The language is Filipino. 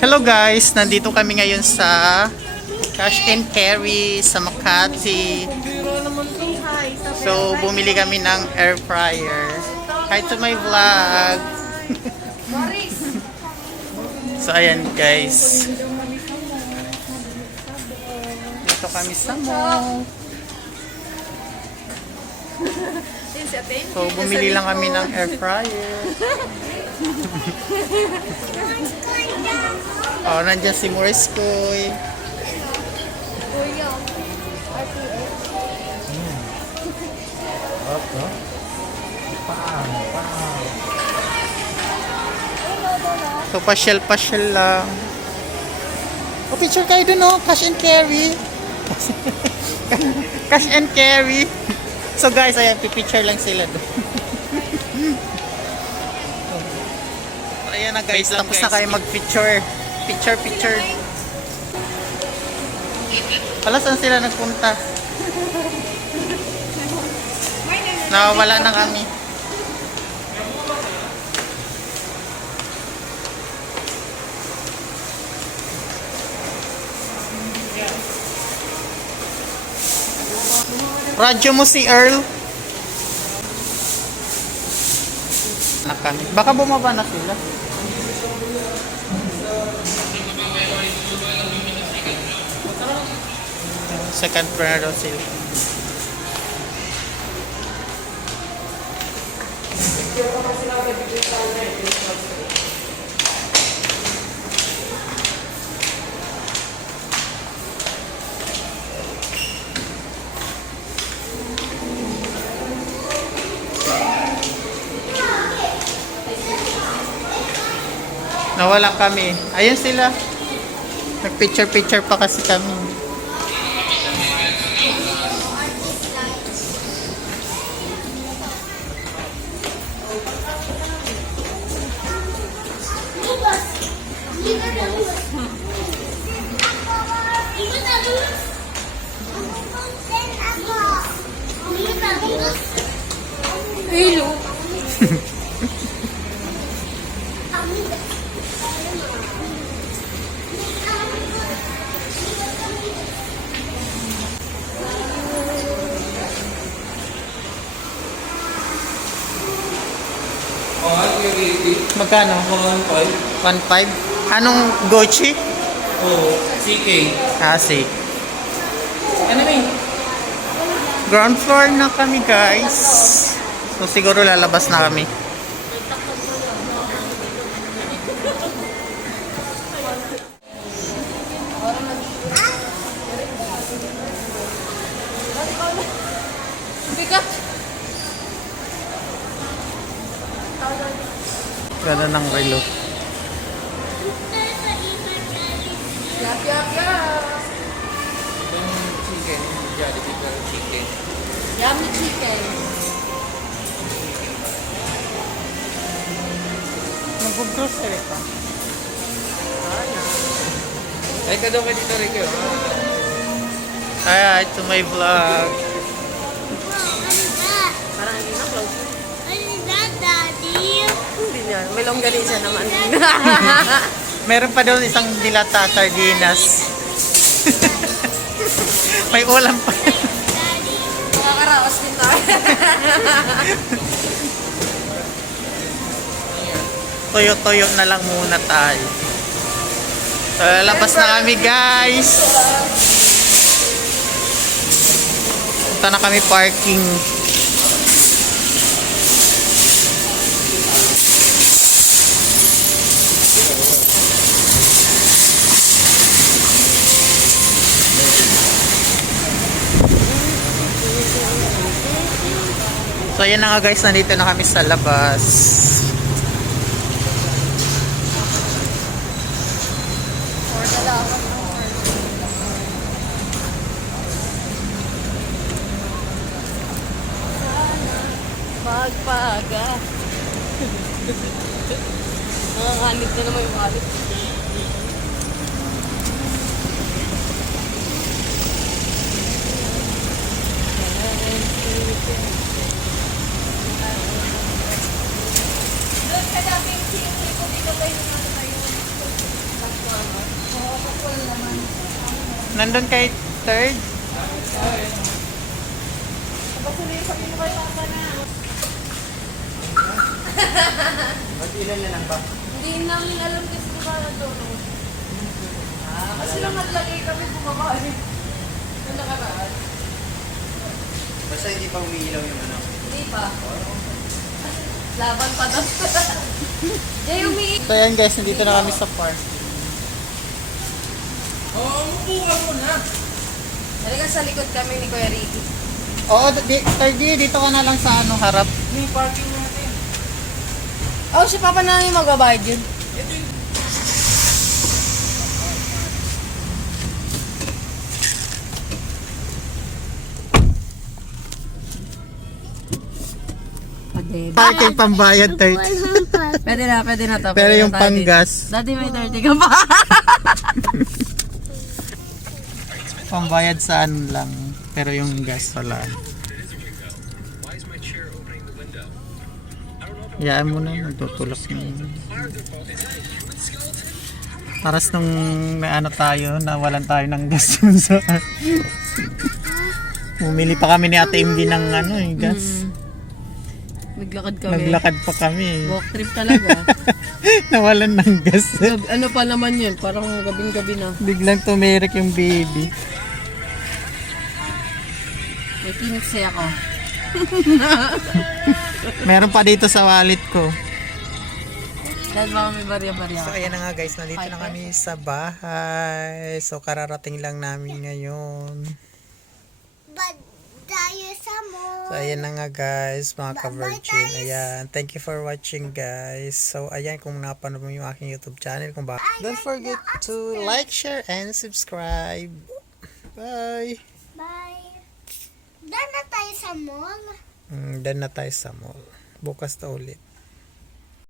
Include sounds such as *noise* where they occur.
Hello guys, nandito kami ngayon sa Cash and Carry sa Makati. So, bumili kami ng air fryer. Hi to my vlog. *laughs* so, ayan guys. Dito kami sa mall. So, bumili lang kami ng air fryer. *laughs* oh, nandiyan si Morris Koy. So, pasyal-pasyal lang. O, picture kayo dun, oh. Cash and carry. *laughs* Cash and carry. So, guys, ayan, pipicture lang sila dun. *laughs* Ayan na, guys. Tapos na kayo mag-picture. Picture, picture. Wala, saan sila nagpunta? Nawawala na kami. Radyo mo si Earl. Na kami. Baka bumaba na sila. Second floor na sila. Nawala kami. Ayun sila. Nag-picture-picture pa kasi kami. Hello. Oh, ano yung ready? Magkano? One five. 1.5? Anong Gucci? Oh, CK. Kasi. Ano yun? Ground floor na kami guys. So siguro lalabas na kami. Gano'n ng relo. Yap, yap, yap. Yung chicken. Jollibee pero chicken. Yummy chicken. Mag-grocery pa. Ay, ka daw kay Tito Rico. Hi, to my vlog. Niya. May longganisa naman. *laughs* Meron pa doon isang dilata sardinas. *laughs* May ulam pa. Makakaraos din tayo. *laughs* Toyo-toyo na lang muna tayo. So, labas na kami guys. Punta na kami parking. So, ayan na nga guys, nandito na kami sa labas. Pagpaga. Nanganganib *laughs* na naman yung wallet. Nandun kay third? Ba't ilan na lang ba? Hindi namin alam kasi kung Kasi lang naglagay kami bumaba eh. Nung. Basta hindi pa umiilaw yung ano. Hindi pa. Oh. Laban pa daw. Jay, umi... So ayan guys, nandito na kami sa park. Oo, oh, umupo ka muna. Talaga sa likod kami ni Kuya Ricky. Oo, di, third dito ka na lang sa ano, harap. May parking natin. Oh, si Papa na yung magbabayad yun. Pwede. Park yung pambayad third. Pwede na, pwede na to. Pero Pwede yung tayo dito. panggas, Daddy, may 30 ka pa. *laughs* pambayad sa ano lang. Pero yung gas wala. Hayaan mo na, nagtutulak na yun. Paras nung may ano tayo, nawalan tayo ng gas *laughs* dun sa... Bumili pa kami ni Ate MD ng ano eh, gas. Naglakad kami. Naglakad pa kami. Walk trip talaga. *laughs* nawalan ng gas. Gab- ano pa naman yun? Parang gabing-gabi na. Biglang tumirik yung baby. May kiniksi ako. *laughs* Meron pa dito sa wallet ko. Dahil baka may barya-barya. So ayan na nga guys, nandito na kami sa bahay. So kararating lang namin ngayon. Mall. So ayan na nga guys, mga ka-virgin. Ayan, thank you for watching guys. So ayan, kung napanood mo yung aking YouTube channel, kung ba Don't forget to like, share, and subscribe. Bye! Bye. Doon na tayo sa mall. Mm, done na tayo sa mall. Bukas na ulit.